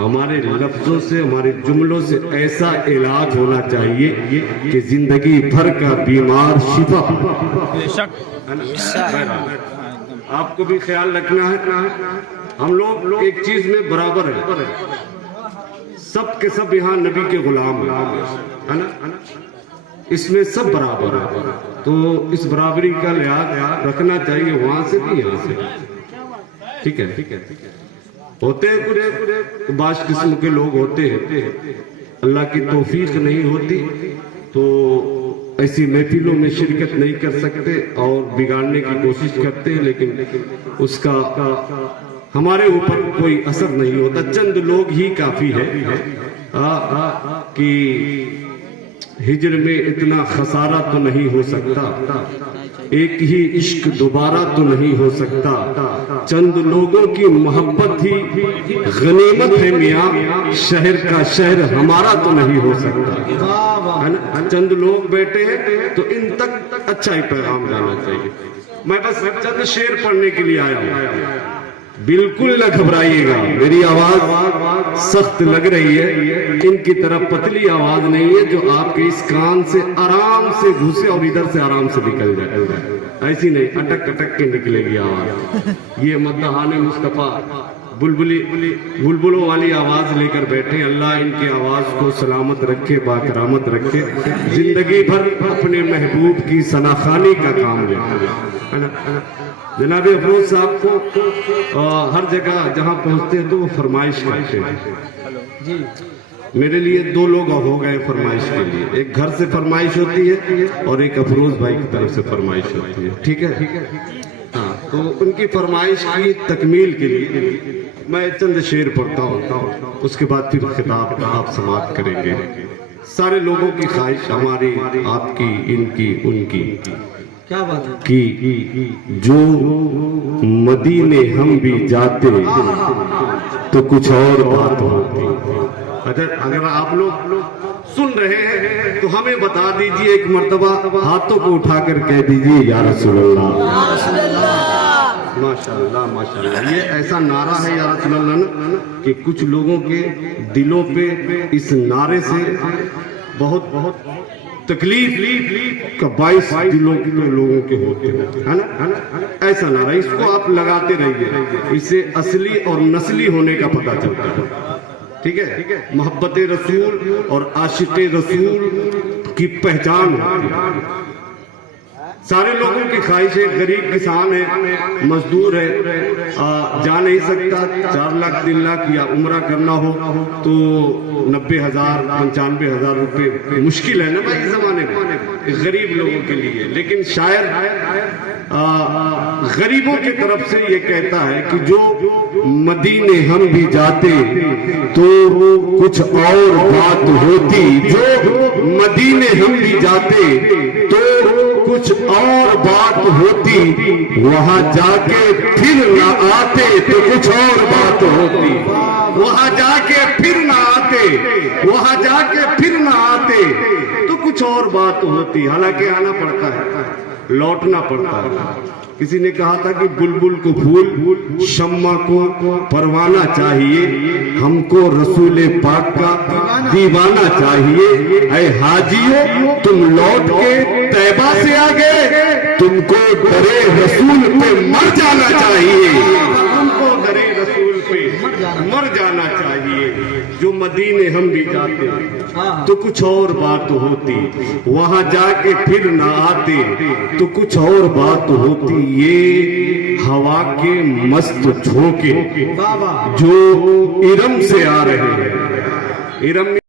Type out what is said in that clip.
ہمارے لفظوں سے ہمارے جملوں سے ایسا علاج ہونا چاہیے کہ زندگی بھر کا بیمار شفا آپ کو بھی خیال رکھنا ہے ہم لوگ ایک چیز میں برابر ہیں سب کے سب یہاں نبی کے غلام ہیں نا اس میں سب برابر ہیں تو اس برابری کا لحاظ رکھنا چاہیے وہاں سے بھی یہاں سے ٹھیک ہے ہوتے ہیں کچھ بعض قسم کے لوگ ہوتے ہیں اللہ کی توفیق نہیں ہوتی تو ایسی محفلوں میں شرکت نہیں کر سکتے اور بگاڑنے کی کوشش کرتے ہیں لیکن اس کا ہمارے اوپر کوئی اثر نہیں ہوتا چند لوگ ہی کافی ہے کہ ہجر میں اتنا خسارہ تو نہیں ہو سکتا ایک ہی عشق دوبارہ تو نہیں ہو سکتا چند لوگوں کی محبت ہی غنیمت ہے میاں شہر کا شہر ہمارا تو نہیں ہو سکتا چند لوگ بیٹھے ہیں تو ان تک اچھا ہی پیغام جانا چاہیے میں بس چند شعر پڑھنے کے لیے آیا ہوں بالکل نہ گھبرائیے گا میری آواز سخت لگ رہی ہے ان کی طرح پتلی آواز نہیں ہے جو آپ کے اس کان سے آرام سے گھسے اور ادھر سے آرام سے نکل جائے ایسی نہیں اٹک اٹک کے نکلے گی آواز یہ مدحان مصطفیٰ بلبلوں والی آواز لے کر بیٹھے اللہ ان کی آواز کو سلامت رکھے باکرامت رکھے زندگی بھر اپنے محبوب کی ثناخوانی کا کام لے جناب افروز صاحب کو ہر جگہ جہاں پہنچتے ہیں تو وہ فرمائش کرتے ہیں میرے لیے دو لوگ ہو گئے فرمائش کے لیے ایک گھر سے فرمائش ہوتی ہے اور ایک افروز بھائی کی طرف سے فرمائش ہوتی ہے ٹھیک ہے ہاں تو ان کی فرمائش کی تکمیل کے لیے میں چند شعر پڑھتا ہوں اس کے بعد پھر خطاب آپ سماعت کریں گے سارے لوگوں کی خواہش ہماری آپ کی ان کی ان کی کیا بات ہے کہ جو مدینے ہم بھی جاتے تو کچھ اور بات ہوتی اگر آپ لوگ سن رہے ہیں تو ہمیں بتا دیجئے ایک مرتبہ ہاتھوں کو اٹھا کر کہہ دیجئے یا رسول اللہ ماشاءاللہ ماشاءاللہ یہ ایسا نعرہ ہے یا رسول اللہ کہ کچھ لوگوں کے دلوں پہ اس نعرے سے بہت بہت تکلیف کا باعث دلوں کے لوگوں کے ہوتے ہیں ایسا نعرہ اس کو آپ لگاتے رہیے اس سے اصلی اور نسلی ہونے کا پتہ چلتا ہے ٹھیک ہے محبت رسول اور عاشق رسول کی پہچان ہوتی ہے سارے لوگوں کی خواہش ہے غریب کسان ہے مزدور ہے جا نہیں سکتا 4 لاکھ 3 لاکھ یا عمرہ کرنا ہو تو 90,000 95,000 روپے مشکل ہے نا بھائی اس زمانے میں غریب لوگوں کے لیے لیکن شاعر غریبوں کی طرف سے یہ کہتا ہے کہ جو مدینے ہم بھی جاتے تو کچھ اور بات ہوتی جو مدینے ہم بھی جاتے تو کچھ اور بات ہوتی وہاں جا کے پھر نہ آتے تو کچھ اور بات ہوتی وہاں جا کے پھر نہ آتے وہاں جا کے پھر نہ آتے تو کچھ اور بات ہوتی حالانکہ آنا پڑتا ہے لوٹنا پڑتا ہے کسی نے کہا تھا کہ بلبل کو پھول شمع کو پروانہ چاہیے ہم کو رسول پاک کا دیوانہ چاہیے اے حاجیوں تم لوٹ کے طیبہ سے آگے تم کو درے رسول پہ مر جانا چاہیے تم کو درے رسول پہ مر جانا چاہیے جو مدینے ہم بھی جاتے تو کچھ اور بات ہوتی وہاں جا کے پھر نہ آتے تو کچھ اور بات ہوتی یہ ہوا کے مست جھونکے جو ارم سے آ رہے ہیں ارم